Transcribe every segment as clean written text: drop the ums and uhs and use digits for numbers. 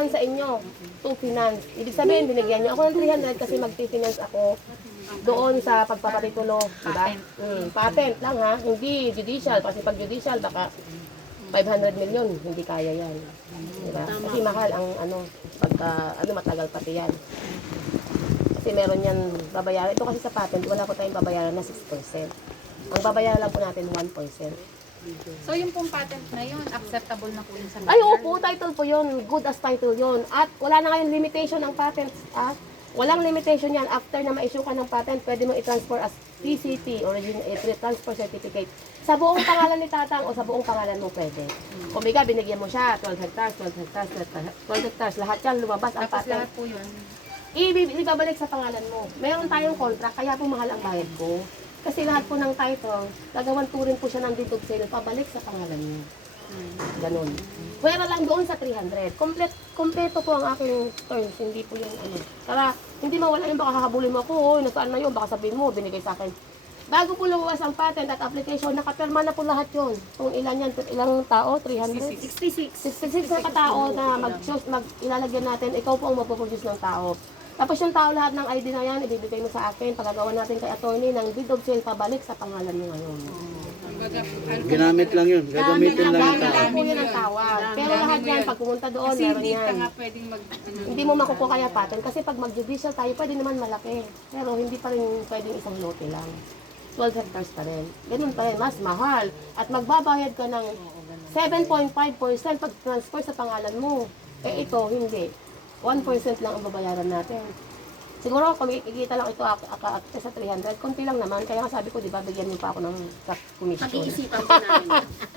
babayaran sa inyo to finance. Ibig sabihin, binigyan niyo ako ng 300 kasi mag-finance ako doon sa pagpapatitulo. Diba? Patent lang ha, hindi judicial. Kasi pag judicial, baka 500 million, hindi kaya yan. Diba? Kasi mahal ang matagal pati yan. Kasi meron yan babayaran. Ito kasi sa patent, wala po tayong babayaran na 6%. Ang babayaran lang po natin 1%. So yung pong patent na yun, acceptable na po yun sa Ay, opo, title po yun. Good as title yun. At wala na ngayon limitation ang patent. Walang limitation yan. After na ma-issue ka ng patent, pwede mo i-transfer as TCT, Original Transfer Certificate. Sa buong pangalan ni Tatang o sa buong pangalan mo pwede. Kung biga, binigyan mo siya, 12 hectares, 12 hectares, 12 hectares, lahat yan lumabas ang Tapos patent. lahat po yun. Ibabalik sa pangalan mo. Meron tayong contract, kaya po mahal ang bayad ko. Kasi lahat po ng title, gagawan po rin po siya ng deed of sale, pabalik sa pangalan niyo. Ganon. Pwera lang doon sa 300. Kompleto po ang aking terms, hindi po yung Para hindi mawala yung baka kakabulin mo ako, nasaan na yun, baka sabihin mo, binigay sa akin. Bago po lumabas ang patent at application, nakapirma na po lahat yun. Kung ilan yan, ilang tao, 300? 66 na katao na ilalagyan natin, ikaw po ang mapoproduce ng tao. Tapos yung tao lahat ng ID na yan, ibibigay mo sa akin, pagagawa natin kay attorney ng deed of sale, pabalik sa pangalan mo ngayon. Ginamit lang yun. Gagamitin lang yung tao. Gamit po yun ang tawag. Pero lahat yan, pag pumunta doon, meron yan. Hindi mo makukuha kaya patent. Kasi pag mag-judicial tayo, pwede naman malaki. Pero hindi pa rin pwedeng isang lote lang. 12 hectares pa rin. Ganun pa rin, mas mahal. At magbabayad ka ng 7.5% pag transfer sa pangalan mo. Eh ito, hindi. 1% lang ang babayaran natin. Siguro kung ikikita lang ito sa 300, konti lang naman. Kaya nga sabi ko, di ba, bigyan niyo pa ako ng commission. Pag-iisipan po namin.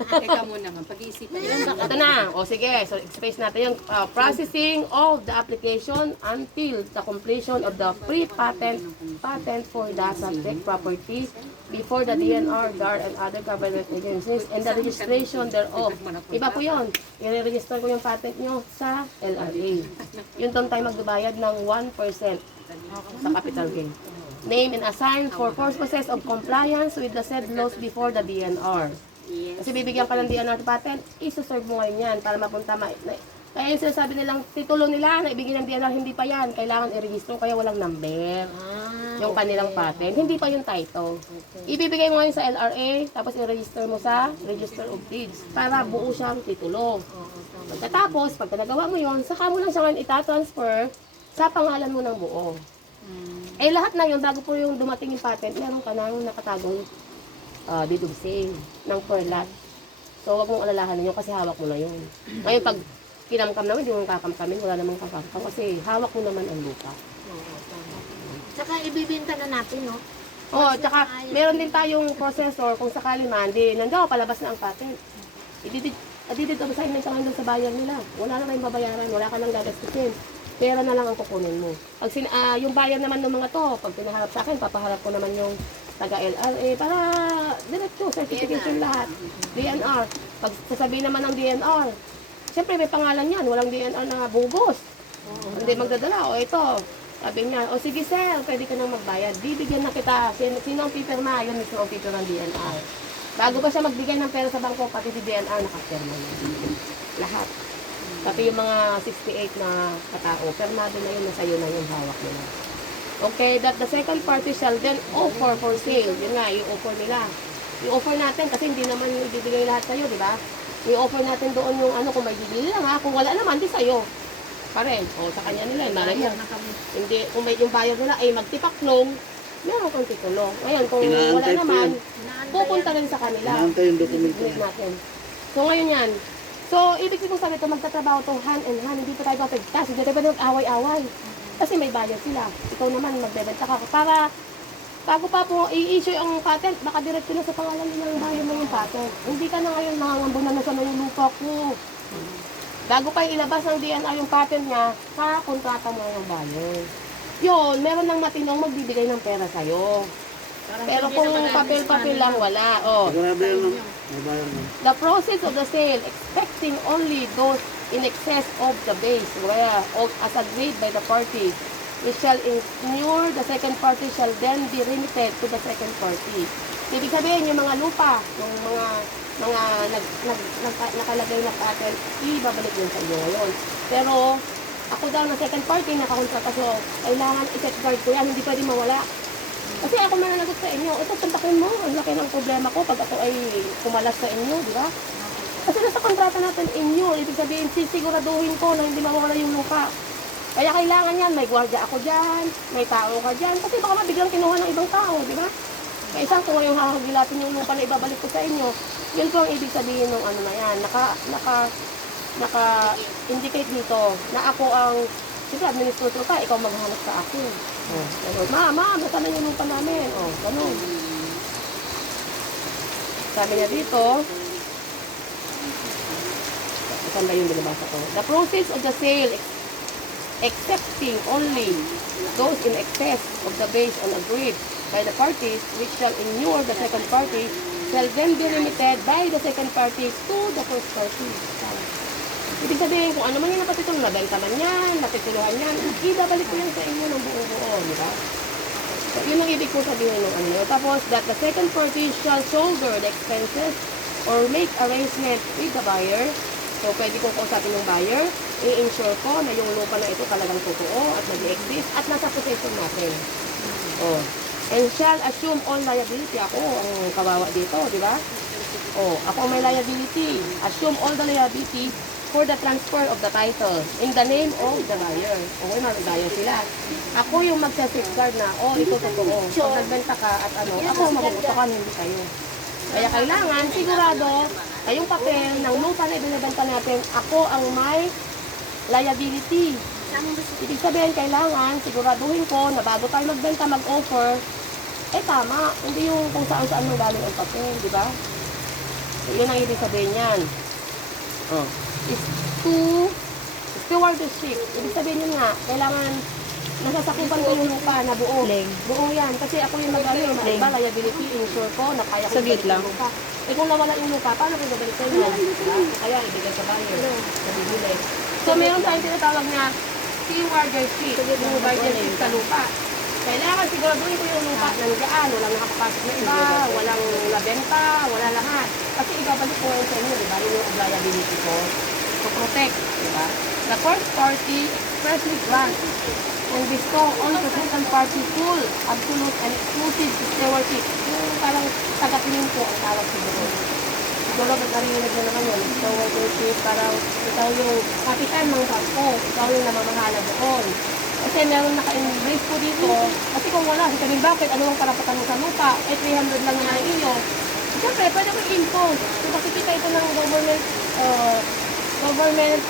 Teka muna nga, pag-iisipan. Ito na. O sige, so express natin yung processing of the application until the completion of the pre-patent for the subject property before the DNR, GAR, and other government agencies and the registration thereof. Iba po yun. I-register ko yung patent nyo sa LRA. Yun doon tayo magbabayad ng 1% sa capital gain. Name and assign for purposes of compliance with the said laws before the DNR. Kasi bibigyan ka ng DNR patent, isuserve mo ngayon yan para mapunta. Kaya yung sinasabi nilang titulo nila na ibigay ng DNR, hindi pa yan. Kailangan i-register kaya walang number. Yung kanilang patent, hindi pa yung title. Ibibigay mo ngayon sa LRA, tapos i-register mo sa Register of Deeds para buo siyang titulo. Pagkatapos, pag nagawa mo yun, saka mo lang siya ngayon itatransfer sa pangalan mo ng buo. Eh lahat na yun, bago po yung dumating yung patent, meron ka nang nakatagong deed of sale ng per lot. So wag mong alalahanin yun kasi hawak mo na yun. Ngayon pag kinamkam naman, hindi mo kakamkamin, wala namang kakamkam kasi hawak mo naman ang lupa. Saka ibibenta na natin, no? Tsaka meron din tayong processor kung sakali man, nandiyan palabas na ang patent. Ididid of assignment ka lang doon sa bayan nila. Wala na kayong babayaran, wala ka nang gagastusin. Pera na lang ang kukunin mo. Pag yung bayan naman ng mga to, pag pinaharap sa akin, papaharap ko naman yung taga-LRA para diretso, certification lahat. DNR. Pag sasabihin naman ng DNR, siyempre may pangalan yan, walang DNR na bugos. Hindi magdadala, o ito, sabi niya, o sige sir, pwede ka nang magbayad. Bibigyan na kita, sino ang pipirma, yun mismo ang pipirma ng DNR. Bago ba siya magbigay ng pera sa bangko, pati si DNR nakapirma na. Lahat. Pati yung mga 68 na katao, permado na yun, nasa iyo na yung hawak nila. Okay, that the second party shall then offer for sale. Yun nga, i-offer nila. I-offer natin kasi hindi naman yung ibibigay lahat sa'yo, di ba? I-offer natin doon yung kung may bibili lang ha. Kung wala naman, di sa'yo. Pa rin. O, sa kanya nila, malay mo. Hindi, kung may yung bayad nila ay magtipaklong, meron kang titulo. Ngayon, kung wala naman, pupunta rin sa kanila. Inaantay yung dokumento. Natin. So, ngayon yan. So, ibig sabihin ito, magtatrabaho to hand in hand. Hindi pa tayo papagtas. Hindi tayo pa mag-away-away. Kasi may bayad sila. Ikaw naman, magbebenta ka. Para, bago pa po i-issue ang patent, baka direct na sa pangalan nila ng bayan mo yung patent. Hindi ka na ngayon nangangambunan na sa yung lupa ko. Bago pa ilabas ng DNR yung patent niya, kontrata mo yung bayan. Yun, meron ng matinong magbibigay ng pera sa'yo. Pero kung papel-papel lang, wala. Grabe yun. The process of the sale, expecting only those in excess of the base, as agreed by the parties, which shall ensure the second party shall then be remitted to the second party. Ibig sabihin, yung mga lupa, yung mga nakalagay na patent, ibabalik yun sa iyo ngayon. Pero, ako daw na second party, nakakontrata ko, kailangan i-safeguard ko yan, hindi pwede mawala. Kasi ako mananagot sa inyo, ito puntakin mo, ang laki ng problema ko pag ako ay pumalas sa inyo, di ba? Kasi nasa kontrata natin inyo, ibig sabihin, sisiguraduhin ko na hindi mawala yung lupa. Kaya kailangan yan, may gwardiya ako dyan, may tao ka dyan, kasi baka mabiglang kinuha ng ibang tao, di ba? Kaya isang kung ngayong hahagilapin yung lupa na ibabalik ko sa inyo, yun po ang ibig sabihin ng ano na yan, naka-indicate dito na ako ang, sige, administrator ka, ikaw maghanap sa akin. Oh, ganun. Ma, nasaan yung lupa namin? Oh, ganun. Sabi niya dito, saan ba yung binabasa ko? The proceeds of the sale, excepting only those in excess of the base on agreed by the parties which shall inure the second party shall then be limited by the second party to the first party. Ibig sabihin, kung ano man yung napatitulong, nabenta man yan, natituluhan yan, ibabalik ko yan sa inyo ng buo-buo, di ba? So, yun ang ibig ko sabihin ng ano. Tapos, that the second party shall shoulder the expenses or make arrangement with the buyer. So, pwede kong kausapin yung buyer, i-ensure ko na yung lupa na ito talagang totoo at nag-exist at nasa possession natin. Oh. And shall assume all liability. Ako ang kawawa dito, di ba? Oh, ako ang may liability. Assume all the liability for the transfer of the title in the name of the buyer. O, may buyer sila. Ako yung magsa-safeguard na, ito totoo. Pag nagbenta ka at ano, ako magugutukan, hindi kayo. Kaya kailangan, sigurado, yung papel ng lupa na ibinibenta natin, ako ang may liability. Ibig sabihin, kailangan, siguraduhin ko na bago tayo magbenta, mag-offer, tama, hindi yung kung saan-saan mo galing ang papel, di ba? So, yun ang ibig sabihin yan. Oh. Is to stewardship. Ibig sabihin yun nga, kailangan nasasakupan ko yung lupa na buo. Buo yan. Kasi ako yung mag-ano, iba, liability, insure ko, na kaya ko ibalik yung lupa. Kung nawala yung lupa, paano ko ibalik sa inyo? Kaya ibigay sa buyer. Nabibili. So, meron tayong tinatawag na stewardship. Stewardship sa lupa. Kailangan siguraduhin ko yung lupa nandiyan, walang nakapasok na iba, walang nabenta, wala lahat. Kasi ibabalik ko yun sa inyo, di ba? Yun yung liability ko. To protect, di ba? The first party expressly grants and bestow on the second party full, absolute, and exclusive stewardship. Yung parang tagapinin ko ang tawag siguro. Siguro, narinig na naman yun. Stewardship, parang ikaw yung kapitan ng barko, ikaw yung namamahala doon. Kasi meron naka-embrace ko dito. Kasi kung wala, sabihin bakit, ano ang karapatan mo sa lupa? 300 lang naman ang iyo. Siyempre, pwede ko i-impose. So, kasi kita ito ng government,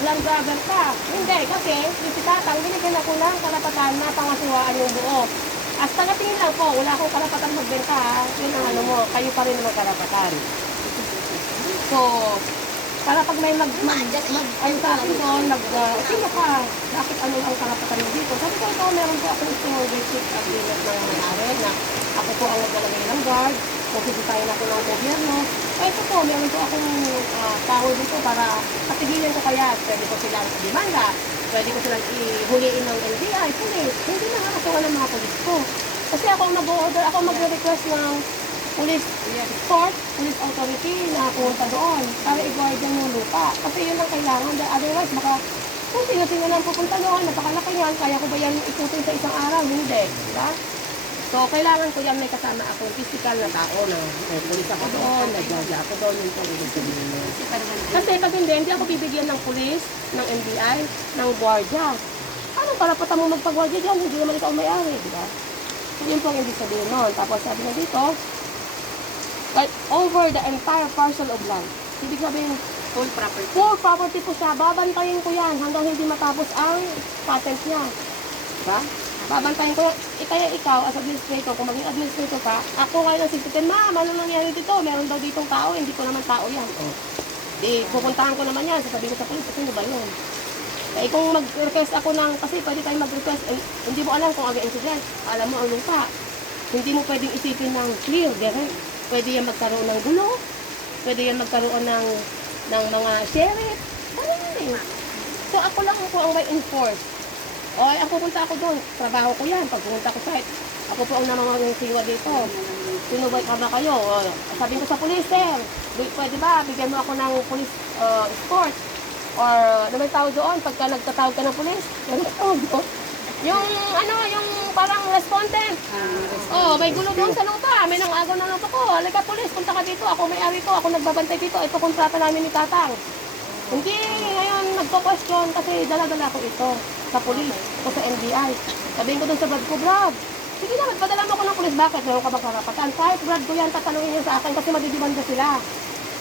land grabber ka. Hindi, kasi yung si Tatang, binigyan ako lang karapatan na pangasuhaan yung buo. As tagatingin lang po, wala akong karapatan magbenta ha. Yun ang ano mo, kayo pa rin naman karapatan. So, para pag may ano sa akin doon, sino ka? Bakit ano ang karapatan mo dito? Sabi ko, ito, meron po akong stewardship agreement ng may-ari na ako po ang naglalagay ng guard, kung sisitayin ako ng gobyerno. Ito po, meron po akong tao dito para patigilin ko kaya. Pwede ko silang demanda, pwede ko silang ihuliin ng NBI, police. Hindi na nakasuhan ng mga police ko. Kasi ako ang nag-order, ako magre-request ng police court, police authority na pumunta doon para i-guardian yung lupa. Kasi yun ang kailangan. Otherwise, baka kung sino-sino lang pupunta doon, napakalaki yan, kaya ko ba yan ikutin sa isang araw? Hindi. Diba? So, kailangan ko yan may kasama akong physical na tao na police ako doon, nag-guardia ako doon, yung police sabihin. Kasi pag hindi ako bibigyan ng police, ng NBI, ng guardia. Anong karapatan mo magpag-guardia dyan? Hindi naman ikaw may-ari, diba? So, yun po ang hindi sabihin nun. Tapos sabi na dito, like over the entire parcel of land. Ibig sabihin, Full property. full property po siya. Babantayin ko yan hanggang hindi matapos ang patent niya. Diba? Babantayin ko. Kaya ikaw, as administrator, kung maging administrator ka, ako ngayon ang sisitin, ma'am, ano nangyari dito? Meron daw ditong tao, hindi ko naman tao yan. Di, pupuntahan ko naman yan. Sasabihin ko sa police, sino ba yun? Kaya kung mag-request ako ng, kasi pwede tayong mag-request, hindi mo alam kung aga-incident. Alam mo ang lupa. Hindi mo pwedeng isipin ng clear, direct. Pwede yan magkaroon ng gulo. Pwede yan magkaroon ng mga sheriff. Ano. So ako lang po ang may enforce. O, ang pupunta ako doon, trabaho ko yan. Pag pupunta ko site, ako po ang namamaging siwa dito. Sinubay ka ba kayo? O, sabihin ko sa police, sir, pwede ba, bigyan mo ako ng police escort? O, or ano may tawag doon pagka nagtatawag ka ng pulis? Ano may tawag doon? Yung yung parang respondent. Oh, may gulo doon sa lupa. May nang-agaw ng lupa ko. Halika pulis, punta ka dito. Ako may-ari to. Ako nagbabantay dito. Ito kontrata namin ni Tatang. Hindi, ngayon nagko-question kasi dala-dala ko ito sa pulis o sa NBI. Sabihin ko doon sa Brad ko, Brad, sige na, magpadala mo ako ng pulis. Bakit? Meron ka bang karapatan? Kahit Brad ko yan, tatanungin niya sa akin kasi madidimanda sila.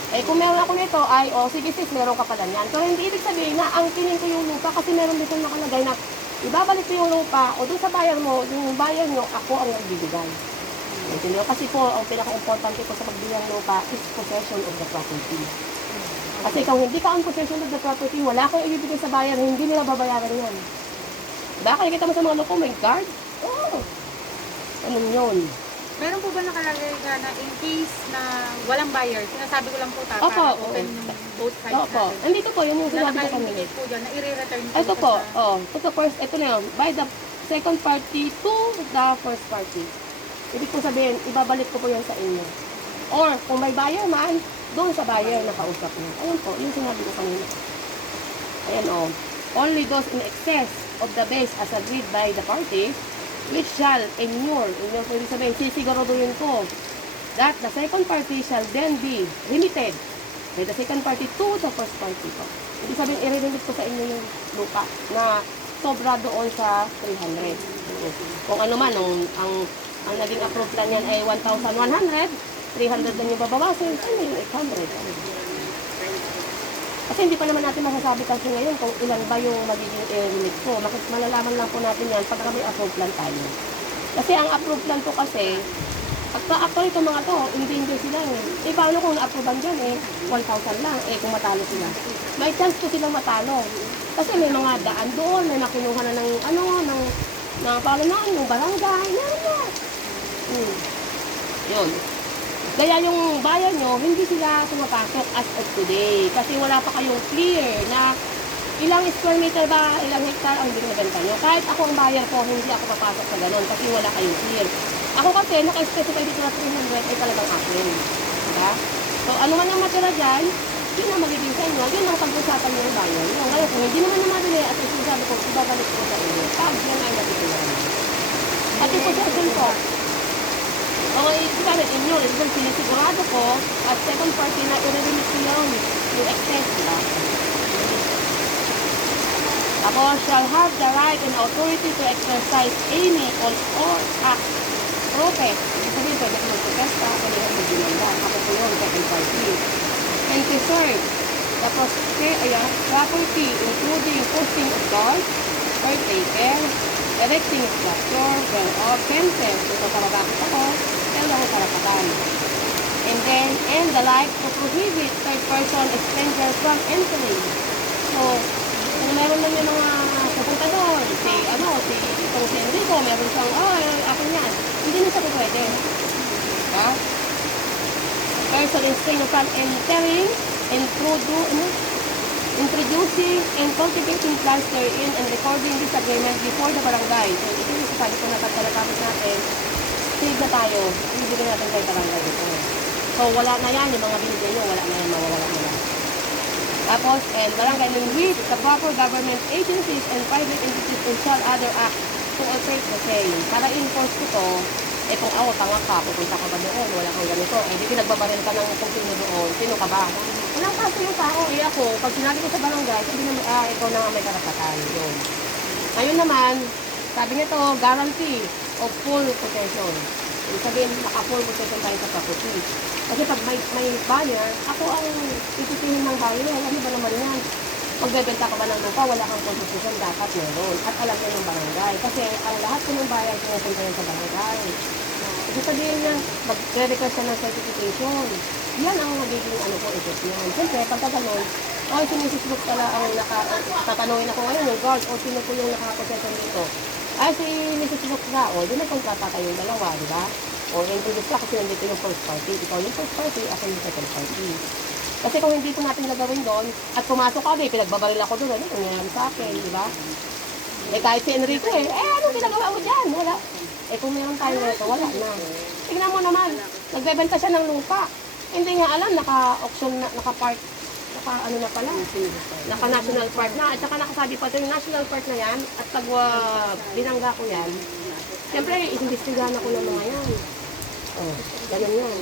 Eh kung meron ako nito, ay, sige sis, meron ka pala niyan. Pero hindi ibig sabihin na angkinin ko yung lupa kasi meron dito nakalagay na ibabalik ko yung lupa o doon sa bayan mo, yung bayan nyo, ako ang nagbibigay. Intindiyo? Kasi po, ang pinaka-importante ko sa pagbigay ng lupa is possession of the property. Kasi kung hindi ka on possession of the property, wala kang ibibigay sa bayan, hindi nila babayaran yan. Diba? Nakikita mo sa mga loko, may guard? Oo. Anong yun? Meron po ba nakalagay na in case na walang buyer? Sinasabi ko lang po Opo, para oo. open both sides Opo. natin. Andito po, yung Na sinabi ko kanina. naka-indicate po dyan na i-return Ito po, ito first, ito na yun, by the second party to the first party. Ibig ko sabihin, ibabalik ko po yan sa inyo. Or, kung may buyer man, doon sa buyer na kausap niyo. Ayun po, yung sinabi ko kanina. Ayan only those in excess of the base as agreed by the party, which shall inure po ibig sabihin, sisiguraduhin ko that the second party shall then be remitted by the second party to the first party po. Ibig sabihin, i-remit ko sa inyo yung lupa na sobra doon sa 300. Kung ano man, ang naging approved plan yan ay 1,100, 300 lang yung babawasin, ano yung 800. Kasi hindi pa naman natin masasabi kasi ngayon kung ilan ba yung magiging limit ko. Malalaman lang po natin yan pag kami approved plan tayo. Kasi ang approved plan po kasi, actually itong mga to, hindi sila eh. Paano kung na-approvean dyan 1,000 lang, kung matalo sila. May chance po silang matalo. Kasi may mga daan doon, may nakinuha na ng pangalanan, ng barangay, Yun. Kaya yung bayan nyo, hindi sila pumapasok as of today. Kasi wala pa kayong clear na ilang square meter ba, ilang hektar ang binibenta nyo. Kahit ako ang buyer ko, hindi ako papasok sa ganun kasi wala kayong clear. Ako kasi, naka-specify dito na 300 ay talagang akin. Diba? So, ano man ang matira dyan, yun ang magiging sa inyo. Yun ang pag-usapan nyo ng bayan nyo. Ngayon, kung hindi naman na madali, at yung sabi ko, ibabalik ko sa inyo. Pag yan ay natitulan. At yung possession ko, sabi inyo, sinisigurado ko at second party na i-remit ko yun, yung excess, diba? Ako shall have the right and authority to exercise any or act protest. Ibig sabihin, pwede ko mag-protesta, pwede ko mag-dinanda. Ako po yun, second party. And preserve the property, including posting of doors, caretaker, erecting structure, fences, ito karabakit ako, meron akong karapatan. And the like to prohibit third person stranger from entering. So, kung meron lang yung mga pupunta doon, si Enrico, meron siyang, akin yan. Hindi na siya pwede. Diba? Person stranger from entering, introducing and cultivating plants therein and recording this agreement before the barangay. So, ito yung sasabi ko na pagkalapapit natin, save na tayo, ibigay natin kay barangay dito. So, wala na yan, yung mga binigay nyo, wala na yan, mawawala na yan. Tapos, and barangay in which the proper government agencies and private entities and shall other act to operate the same. Para enforce ko to, kung ako, tanga ka, pupunta ka ba doon, wala kang ganito, di pinagbabaril ka ng kung sino doon, sino ka ba? Walang kaso yung tao, ako, pag sinabi ko sa barangay, sabi naman, ikaw na nga may karapatan, yun. Ngayon naman, sabi nito, guarantee of full possession. Ibig sabihin, naka-full possession tayo sa property. Kasi pag may buyer, ako ang tititihin ng buyer, ano ba naman yan? Magbebenta ka ba ng lupa, wala kang full possession, dapat meron. At alam niya ng barangay. Kasi ang lahat ko ng buyer, pinapunta yan sa barangay. Ibig sabihin niya, mag-request ka ng certification. Yan ang magiging effect niyan. Siyempre, pagka gano'n, sinisisbuk pala ang tatanungin ako ngayon, yung guard, sino po yung nakapossession dito? Si Mrs. Book na, di na kontrata kayong dalawa, di ba? O introduce ka kasi nandito yung first party. Ikaw yung first party, ako yung second party. Kasi kung hindi ko natin gagawin doon, at pumasok ka, pinagbabaril ako doon, ano nangyayari sa akin, di ba? Kahit si Enrico anong ginagawa mo dyan? Wala. Kung meron tayo nito, wala na. Tingnan mo naman, nagbebenta siya ng lupa. Hindi nga alam, naka-auction, naka-park naka ano na pala, naka national park na, at saka nakasabi pa ito yung national park na yan, at pag binangga ko yan, siyempre, iimbestigahan ako ng mga yan. Oh, ganyan yan.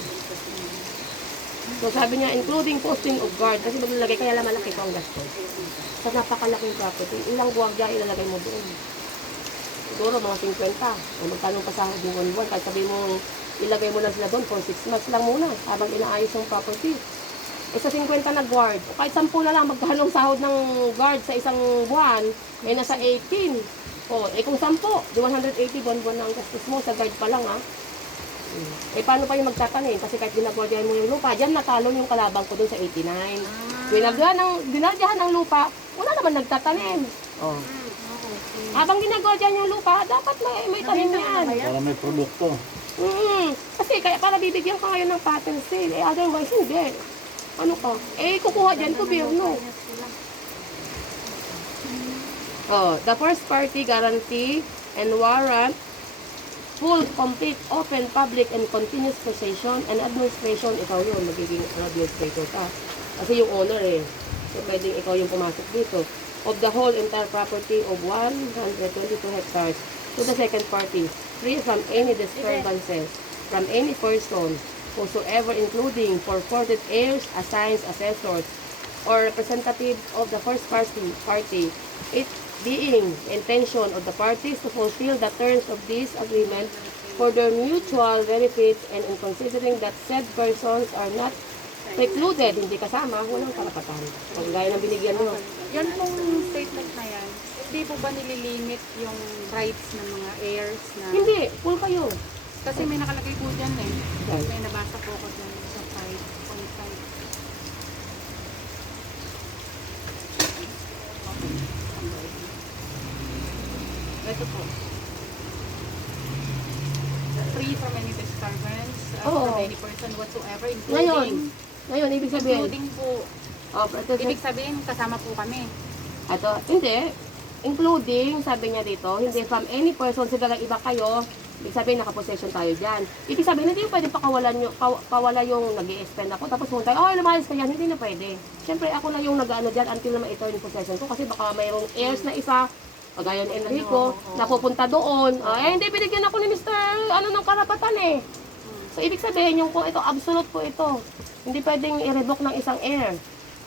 So sabi niya, including posting of guard, kasi maglalagay, kaya lang malaki ko ang gastos. Sa napakalaking property, ilang guardia ilalagay mo doon. Siguro mga 50. O magtanong pa sa buwan-buwan, kahit sabi mo, ilagay mo lang sila doon for 6 months lang muna, habang inaayos yung property. Eh sa 50 na guard, o kahit 10 na lang, magkano ang sahod ng guard sa isang buwan, eh nasa 18. O, eh kung 10, di 180 buwan-buwan na ang gastos mo, sa guard pa lang ha. Eh, paano pa yung magtatanim? Kasi kahit ginagwardyahan mo yung lupa, dyan natalo yung kalabang ko dun sa 89. Ginagwardyahan ng lupa, wala naman nagtatanim. Oh. Habang ginagwardyahan yung lupa, dapat may tanim yan. Para may produkto. Kasi kaya para bibigyan ka ngayon ng patent sale, eh otherwise hindi. Ano ka? Eh, kukuha dyan, gobyerno. Oh, the first party guarantee and warrant full, complete, open, public, and continuous possession and administration, ikaw yun, magiging administrator ka. Kasi yung owner eh. So, pwedeng ikaw yung pumasok dito. Of the whole entire property of 122 hectares to the second party, free from any disturbances from any person, whosoever, including purported heirs, assigns, assessors, or representative of the first party, it being intention of the parties to fulfill the terms of this agreement for their mutual benefit and in considering that said persons are not precluded, hindi kasama, walang karapatan. Kung gaya ng binigyan mo. Yan pong statement na yan, hindi po ba nililimit yung rights ng mga heirs na... Hindi, full kayo. Kasi may nakalagay po dyan eh. Yan. May nabasa po ako dyan sa 5.5. Ito po. Free from any disturbance Oo. from any person whatsoever, Ngayon, ibig sabihin, including po, ibig sabihin kasama po kami. Hindi, including, sabi niya dito, hindi from any person, sila lang iba kayo, ibig sabihin, nakapossession tayo dyan. Ibig sabihin, hindi pwede pawala yung nag-i-expend ako, tapos kung tayo, lumayas ka yan, hindi na pwede. Siyempre, ako na yung nag-ano dyan until na ma-return yung possession ko, kasi baka mayroong heirs na isa, kagaya ni Enrico, napupunta doon, hindi, binigyan ako ni Mr. ng karapatan eh. So, ibig sabihin, yung po ito, absolute po ito. Hindi pwedeng i-revoke ng isang heir.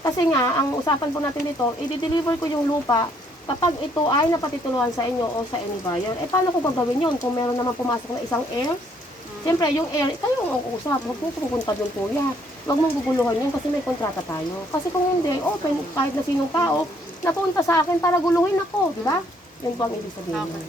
Kasi nga, ang usapan po natin dito, i-deliver ko yung lupa kapag ito ay napatituluhan sa inyo o sa any buyer. Eh, paano ko gagawin yun kung meron naman pumasok na isang heir? Siyempre, yung heir, kayo ang usap. Huwag mo pumunta doon, kuya. Huwag mong guguluhan yun kasi may kontrata tayo. Kasi kung hindi, open, kahit na sinong tao, napunta sa akin para guluhin ako, di ba? Yun po ang ibig sabihin.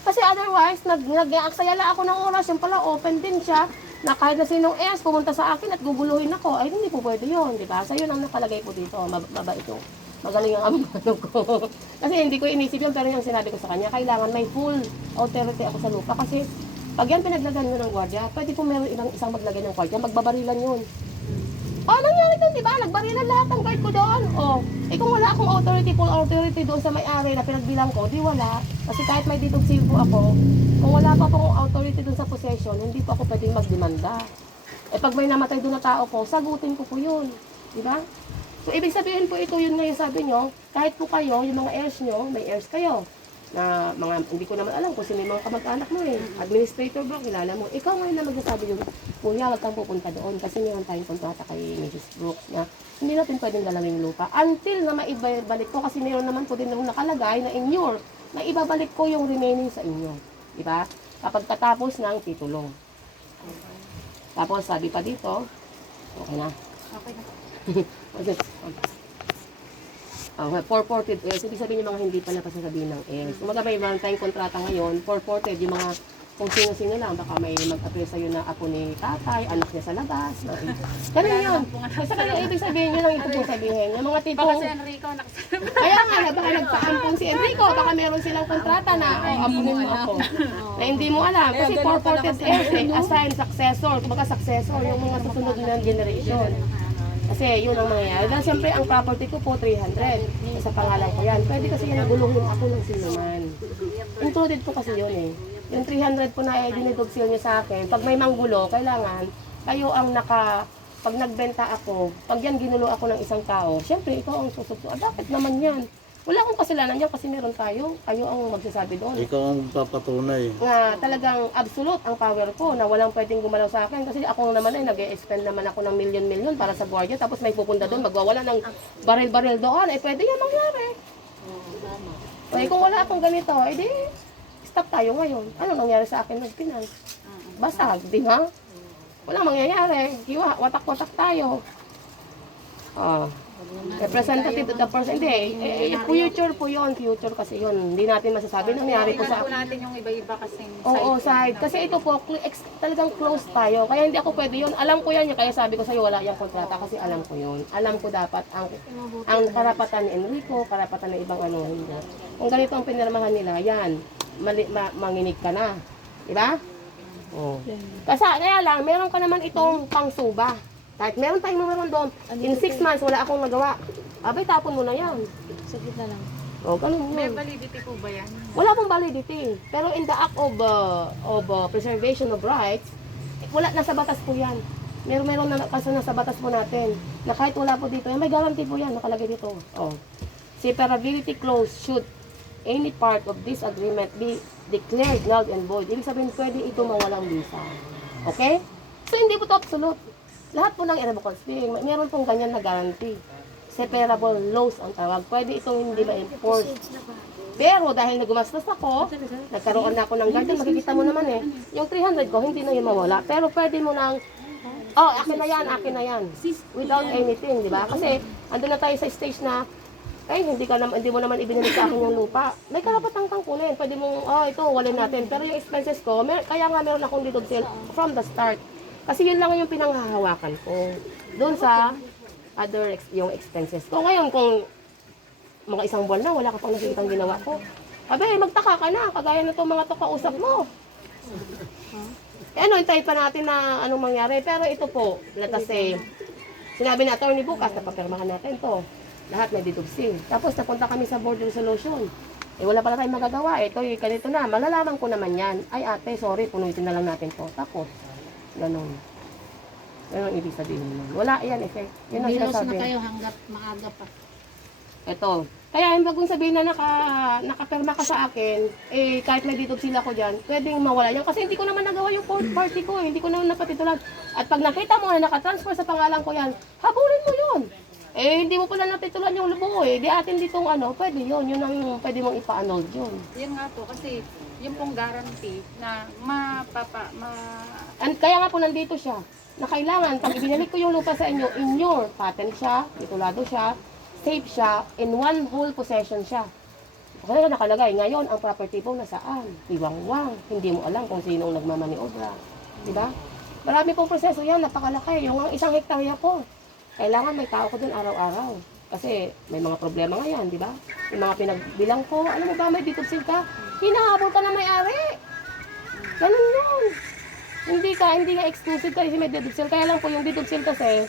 Kasi otherwise, nag-aaksaya lang ako ng oras, yung pala open din siya, na kahit na sinong heirs pumunta sa akin at guguluhin ako, ay hindi po pwede yun, di ba? So yun ang nakalagay po dito, mabait yung magaling ang ano ko. Kasi hindi ko inisip yun, pero yung sinabi ko sa kanya, kailangan may full authority ako sa lupa. Kasi pag yan pinaglagan mo ng gwardiya, pwede po meron isang maglagay ng gwardiya, magbabarilan yun. Nangyari doon, di ba? Nagbarilan lahat ng guard ko doon. Kung wala akong authority, full authority doon sa may-ari na pinagbilang ko, di wala. Kasi kahit may deed of sale po ako, kung wala pa akong authority doon sa possession, hindi po ako pwedeng magdemanda. Pag may namatay doon na tao ko, sagutin ko po yun. Di ba? So, ibig sabihin po ito, yun ngayon sabi nyo, kahit po kayo, yung mga heirs nyo, may heirs kayo. Na mga, hindi ko naman alam kung sino yung mga kamag-anak mo eh. Administrator bro, kilala mo. Ikaw ngayon na magsasabi yung, kuya, wag kang pupunta doon. Kasi meron tayong kontrata kay Mrs. Brooks na hindi natin pwedeng dalawin yung lupa. Until na maibabalik ko, kasi meron naman po din nung nakalagay na inure, na ibabalik ko yung remaining sa inyo. Diba? Kapag katapos ng titulo. Tapos sabi pa dito, okay na. Okay na. Purported heirs, ibig sabihin yung mga hindi pala pasasabihin ng heirs. Kung may meron tayong kontrata ngayon, purported yung mga kung sino-sino lang, baka may mag-appear sa'yo na apo ni tatay, anak niya sa labas. Ganun yun. Kasi kaya ibig sabihin yun ang ito pong sabihin. Yung mga Baka tipong, si Enrico nakasama. kaya nga, baka nagpaampon si Enrico, baka meron silang kontrata na apunin mo ako. Na hindi mo alam. Kasi purported heirs, assigned successor, kumbaga successor, yung mga susunod na generation. Kasi yun ang mangyayari. Dahil siyempre ang property ko po 300. Sa pangalan ko yan. Pwede kasi yan naguluhin ako ng sino man. Included po kasi yun eh. Yung 300 po na dinidog seal nyo sa akin, pag may manggulo, kailangan kayo ang pag nagbenta ako, pag yan ginulo ako ng isang tao, syempre ikaw ang susunod. Bakit naman yan? Wala akong kasalanan yan kasi meron tayo. Kayo ang magsasabi doon. Ikaw ang papatunay. Nga talagang absolute ang power ko na walang pwedeng gumalaw sa akin kasi ako naman ay nag-e-expend naman ako ng milyon-milyon para sa guardia tapos may pupunta doon, magwawala ng baril-baril doon. Eh pwede yan mangyari. Eh kung wala akong ganito, eh di stop tayo ngayon. Ano nangyari sa akin ng finance? Basag, di ba? Walang mangyayari. Watak-watak tayo. Representative of the person. Hindi, future po yun. Future kasi yun. Hindi natin masasabi nangyari po sa... Ilan po natin yung iba-iba kasi Oo, side. Kasi ito po, talagang close tayo. Kaya hindi ako pwede yun. Alam ko yan. Kaya sabi ko sa'yo, wala yung kontrata kasi alam ko yun. Alam ko dapat ang karapatan ni Enrico, karapatan ng ibang ano. Hindi. Kung ganito ang pinirmahan nila, yan. Manginig ka na. Diba? Oh. Kasi kaya lang, meron ka naman itong pangsuba. Kahit meron tayong meron doon, in 6 months wala akong nagawa. Abay, tapon mo na yan. Saglit na lang. O, ganun may yun. validity po ba yan? Wala pong validity. Pero in the act of preservation of rights, wala na sa batas po yan. Meron na kasi nasa batas po natin. Na kahit wala po dito, may guarantee po yan, nakalagay dito. Oh. Separability clause should any part of this agreement be declared null and void. Ibig sabihin, pwede ito mawalang visa. Okay? So, hindi po ito absolute. Lahat po ng irrevocable stay, meron pong ganyan na guarantee. Separable laws ang tawag. Pwede itong hindi ma-enforce. Pero dahil nagumastos ako, nagkaroon na ako ng guardian, makikita mo naman eh, yung 300 ko, hindi na yung mawala. Pero pwede mo nang, akin na yan. Without anything, di ba? Kasi, andun na tayo sa stage na, hindi mo naman ibinalik sa akin yung lupa. May karapatan kang kunin. Pwede mong, ito, walin natin. Pero yung expenses ko, kaya nga meron akong deed of sale from the start. Kasi yun lang yung pinanghahawakan ko. Doon sa yung expenses ko. Ngayon, kung mga isang buwan na, wala ka pang nakikitang ginawa ko. Abe, magtaka ka na. Kagaya na itong mga to kausap mo. Hintayin pa natin na anong mangyari. Pero ito po, let us say, sinabi na attorney bukas, napapirmahan natin to. Lahat may deed of sale. Tapos napunta kami sa board resolution. Wala pala tayong magagawa. Ito, ganito na. Malalaman ko naman yan. Ay ate, sorry, punutin na lang natin to. Tapos, ganun. Ganun ang ibig sabihin nun. Wala yan, effect. Yun ang Bilos sinasabi. na kayo hanggat maaga pa. Ito. Kaya yung bagong sabihin na nakapirma ka sa akin, kahit may deed of sale ako dyan, pwedeng mawala yan. Kasi hindi ko naman nagawa yung fourth party ko. Hindi ko naman napatitulan. At pag nakita mo na nakatransfer sa pangalan ko yan, habulin mo yun. Hindi mo pala natitulan yung lubo Di atin ditong pwede yun. Yun ang pwede mong ipa-annul yun. Yun nga po, kasi yung pong guarantee na Kaya nga po nandito siya. Na kailangan, pag ibinalik ko yung lupa sa inyo, in your patent siya, titulado siya, safe siya, in one whole possession siya. Kaya nakalagay, ngayon ang property po nasaan? Iwang-wang. Hindi mo alam kung sino ang nagmamaniobra. Diba? Marami pong proseso yan, napakalaki. Yung isang hektarya po. Kailangan may tao ko dun araw-araw. Kasi may mga problema ngayon, di ba? Yung mga pinagbilang ko, alam mo ba, may deed of sale ka? Hinahabol ka na may-ari. Ganun yun. Hindi ka exclusive kasi may deed of sale. Kaya lang po yung deed of sale kasi,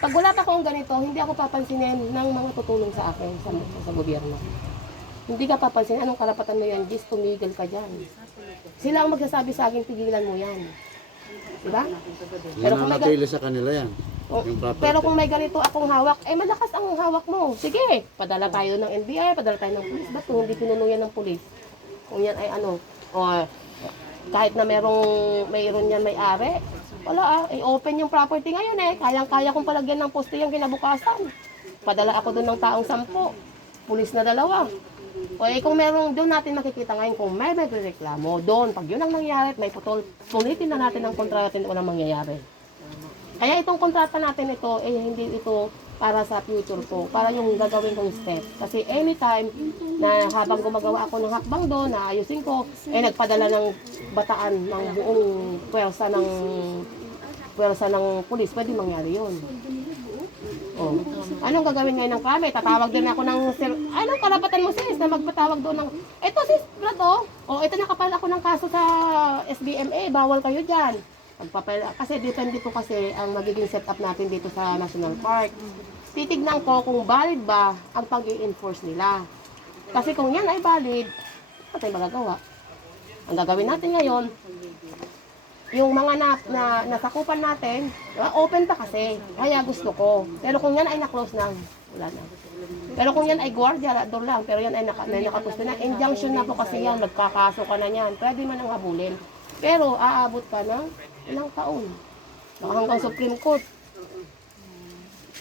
pag wala pa akong ganito, hindi ako papansinin ng mga tutulong sa akin sa gobyerno. Hindi ka papansinin, anong karapatan mo yan? Just tumigil ka dyan. Sila ang magsasabi sa akin, tigilan mo yan. Diba? Pero kung may Nananatili sa kanila yan. pero kung may ganito akong hawak, malakas ang hawak mo. Sige, padala tayo ng NBI, padala tayo ng pulis. Ba't kung hindi pinuluyan ng pulis? Kung yan ay kahit na mayroon yan may-ari, wala open yung property ngayon Kayang-kaya kong palagyan ng poste yung kinabukasan. Padala ako doon ng taong 10, pulis na 2. Kung meron doon natin makikita ngayon kung may reklamo doon, pag yun ang nangyari, may putol, sulitin na natin ang kontrata natin walang mangyayari. Kaya itong kontrata natin ito, hindi ito para sa future ko, para yung gagawin kong step. Kasi anytime na habang gumagawa ako ng hakbang doon, naayusin ko, nagpadala ng bataan ng buong pwersa ng pulis, pwede mangyari yun. Anong gagawin ngayon ng krame? Tatawag din ako ng anong karapatan mo sis na magpatawag doon ng ito sis Brad ito nakapal ako ng kaso sa SBMA, bawal kayo dyan. Kasi depende po kasi ang magiging setup natin dito sa National Park. Titignan ko kung valid ba ang pag-i-enforce nila. Kasi kung yan ay valid, ano tayong magagawa? Ang gagawin natin ngayon, yung mga nasakupan natin, open pa kasi. Kaya gusto ko. Pero kung yan ay na-close na, wala na. Pero kung yan ay guardialador lang, pero yan ay nakapusto na, injunction na po kasi yan, magkakaso ka na yan. Pwede man ang habulin. Pero aabot ka ng ilang taon. Baka hanggang Supreme Court.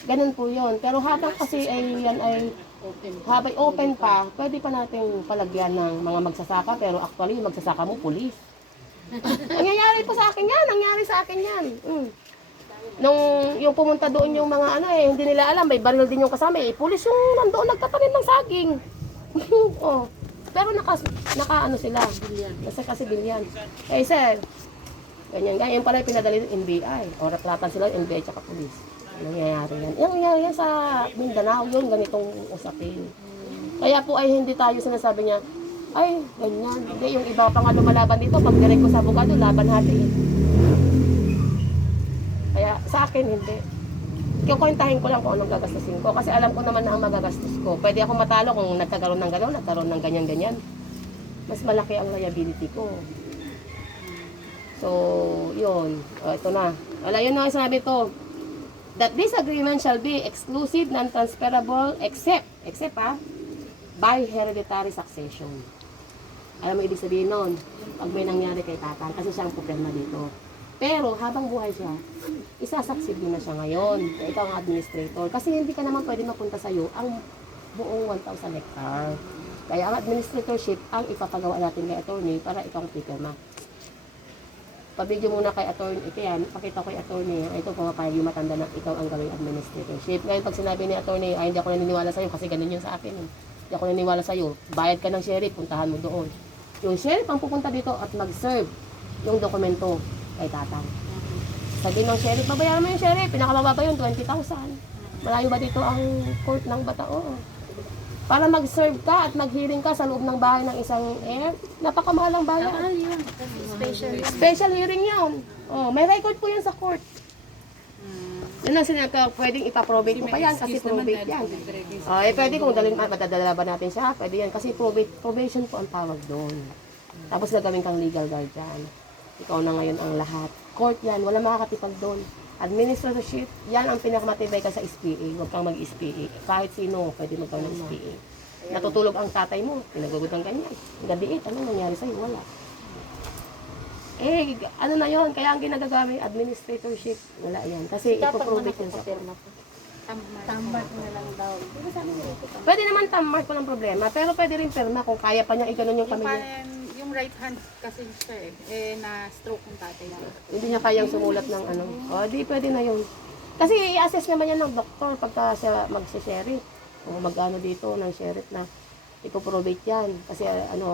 Ganun po yun. Pero habang kasi ay yan ay habang open pa, pwede pa nating palagyan ng mga magsasaka, pero actually yung magsasaka mo, pulis. Nangyayari po sa akin yan, nangyari sa akin yan. Nung yung pumunta doon yung mga hindi nila alam, may baril din yung kasama, pulis yung nandoon nagtatanim ng saging. Oh. Pero naka sila, nasa kasibilyan. Eh sir, ganyan pala yung pinadali ng NBI, o replatan sila ng NBI tsaka pulis. Nangyayari yan. Yung nangyayari yan sa Mindanao, yun, ganitong usapin. Kaya po ay hindi tayo sinasabi niya, ay, ganyan. Hindi, yung iba pa nga lumalaban dito, pag direct ko sa abogado, laban hati. Kaya sa akin, hindi. Kukwentahin ko lang kung anong gagastusin ko. Kasi alam ko naman na ang magagastos ko. Pwede ako matalo kung nagkakaroon ng gano'n, nagkaroon ng ganyan-ganyan. Mas malaki ang liability ko. So, yun. O, ito na. Wala, yun na sinabi to. That this agreement shall be exclusive, non-transferable, except by hereditary succession. Alam mo ibig sabihin nun, pag may nangyari kay tatang, kasi siya ang problema dito. Pero habang buhay siya, isasucceed na siya ngayon. Ikaw ang administrator. Kasi hindi ka naman pwede mapunta sa'yo ang buong 1,000 hectare. Kaya ang administratorship ang ipapagawa natin kay attorney para ikaw ang pipirma. Pabidyo muna kay attorney, kaya pakita ko kay attorney, ito pumapayag yung matanda na ikaw ang gawing administratorship. Ngayon pag sinabi ni attorney, ay hindi ako naniniwala sa'yo kasi ganun yun sa akin. Hindi ako naniniwala sa'yo. Bayad ka ng sheriff, puntahan mo doon. Yung sheriff ang pupunta dito at mag-serve yung dokumento kay tatang. Sabi ng sheriff, babayaran mo yung sheriff, pinakamababa yun, 20,000. Malayo ba dito ang court ng Batao? Para mag-serve ka at mag-hearing ka sa loob ng bahay ng isang napakamahalang bayan. Special hearing yun. Oh, may record po yan sa court. Yun ang sinabi, pwedeng ipaprobate mo pa yan kasi probate yan. Pwede kung madadala ba natin siya, pwede yan kasi probation po ang tawag doon. Tapos gagawin kang legal guardian. Ikaw na ngayon ang lahat. Court yan, wala makakatipag doon. Administratorship, yan ang pinakamatibay ka sa SPA. Huwag kang mag-SPA. Kahit sino, pwede magkaroon ng SPA. Natutulog ang tatay mo, pinagugod ng ganyan. Gabi ano nangyari sa'yo? Wala. Ano na yon? Kaya ang ginagagamit, administratorship, wala yan. Kasi ipoprobate yan sa court. Tambat na lang daw. Pwede naman tammark ko ng problema, pero pwede rin perma kung kaya pa niya iganon yung pamilya. Yung right hand kasi siya na-stroke yung tatay niya. Hindi niya kayang sumulat ng di pwede na yun. Kasi i-assess naman yan ng doktor pagka siya mag-sheriff. O mag-ano dito ng sheriff na ipoprobate yan. Kasi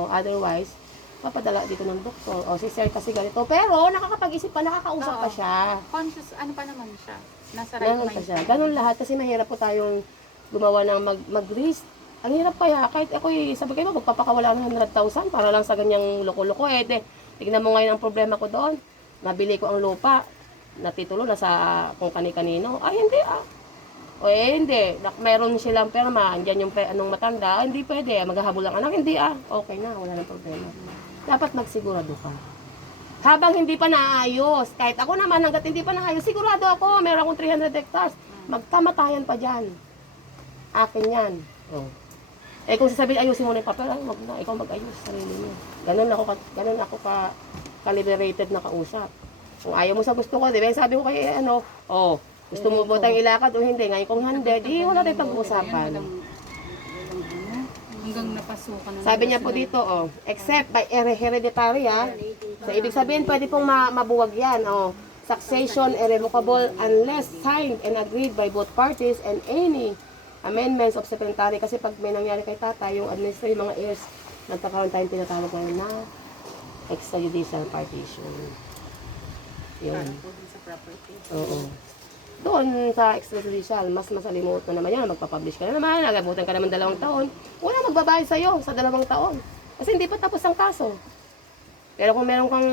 otherwise, papadala dito ng doktor. O si sir kasi ganito. Pero nakakapag-isip pa, nakakausap pa siya. Conscious, pa naman siya. Nasa right Ganun mind pa siya. Ganun lahat kasi mahirap po tayong gumawa ng mag-risk. Ang hirap kaya, kahit ako sabi kayo, magpapakawala ng 100,000 para lang sa ganyang loko-loko. Tignan mo ngayon ang problema ko doon. Nabili ko ang lupa, natitulo na sa kung kani-kanino. Ay, hindi hindi. Meron silang perma, andyan yung anong matanda. Hindi pwede, maghahabol ang anak. Hindi okay na, wala nang problema. Dapat magsigurado ka. Habang hindi pa naayos, kahit ako naman hanggat hindi pa naayos, sigurado ako, meron akong 300 hectares. Magkamatayan pa dyan. Akin yan. Kung sasabihin ayusin mo na yung papel, wag na, ikaw mag-ayos sarili mo. Ganun ako ka-liberated na kausap. Kung ayaw mo sa gusto ko, di ba? Sabi ko kay gusto mo ba tayong ilakad o hindi? Ngayon kung hindi, wala tayong pag-uusapan. Hanggang napasukan na. Sabi niya po dito, except by hereditary, So, ibig sabihin, pwede pong mabuwag yan, Succession irrevocable unless signed and agreed by both parties and any amendments of supplementary. Kasi pag may nangyari kay tatay, yung administrative mga heirs, nagkakaroon tayong tinatawag ngayon na extrajudicial partition. Yun. Oo. Doon sa extrajudicial, mas masalimuot na naman yan. Magpapublish ka na naman, nagabutan ka naman 2 taon. Wala magbabayad sa'yo sa 2 taon. Kasi hindi pa tapos ang kaso. Pero kung meron kang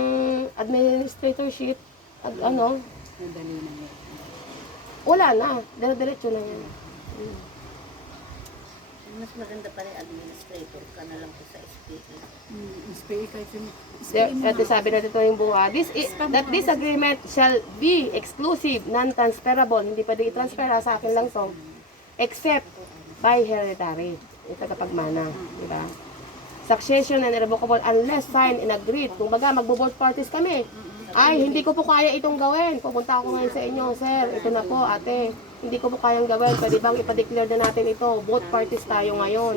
administratorship, wala na. Diretso na yan. Mas maganda pa rin administrator ka na lang po sa SPA. SPA kahit yung... Ito sabi natin ito yung bunga. That this agreement shall be exclusive, non-transferable. Hindi pwede i-transfer sa akin lang to. Except by hereditary. Ito kapagmana. Diba? Succession and irrevocable unless signed and agreed. Kung baga, magbo-both parties kami. Ay, hindi ko po kaya itong gawin. Pupunta ako ngayon sa inyo, sir. Ito na po, ate. Hindi ko po kayang gawin. Pwede bang ipa-declare na natin ito? Both parties tayo ngayon.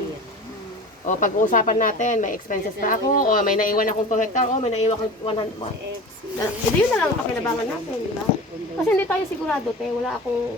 O pag-uusapan natin, may expenses pa ako, o may naiwan akong 2 hectare, o may naiwan akong 100. Hindi yun na lang ang pakinabangan natin, di ba? Kasi hindi tayo sigurado, te. Wala akong